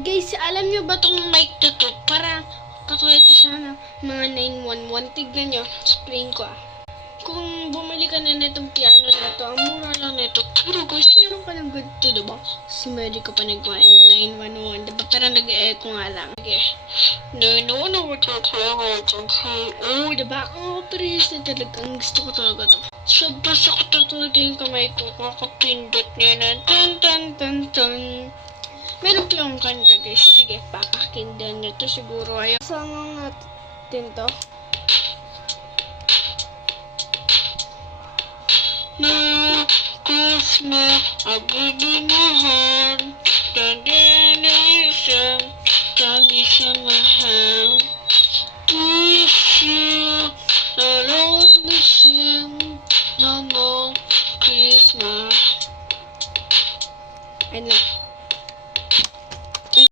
Guys, alam nyo ba tong mic na to? Parang katulad siya ng mga 911. Tignan nyo. Explain ko Kung bumili ka na nitong piano na to, ang mura lang nito. Pero guys, meron ka ng ganito, diba? Si Mary ka pa nag-911, diba? Pero nag-echo nga lang. Okay. Oh, diba? Oh, pero yun na talaga. Ang gusto ko talaga to. Sobrang sakit talaga yung kamay ko. Kakapindot niya na tan. Meron pa yung kanta guys. Sige, papakinggan nyo to siguro. Ayaw. Saan natin to? Na Christmas, abiginahan.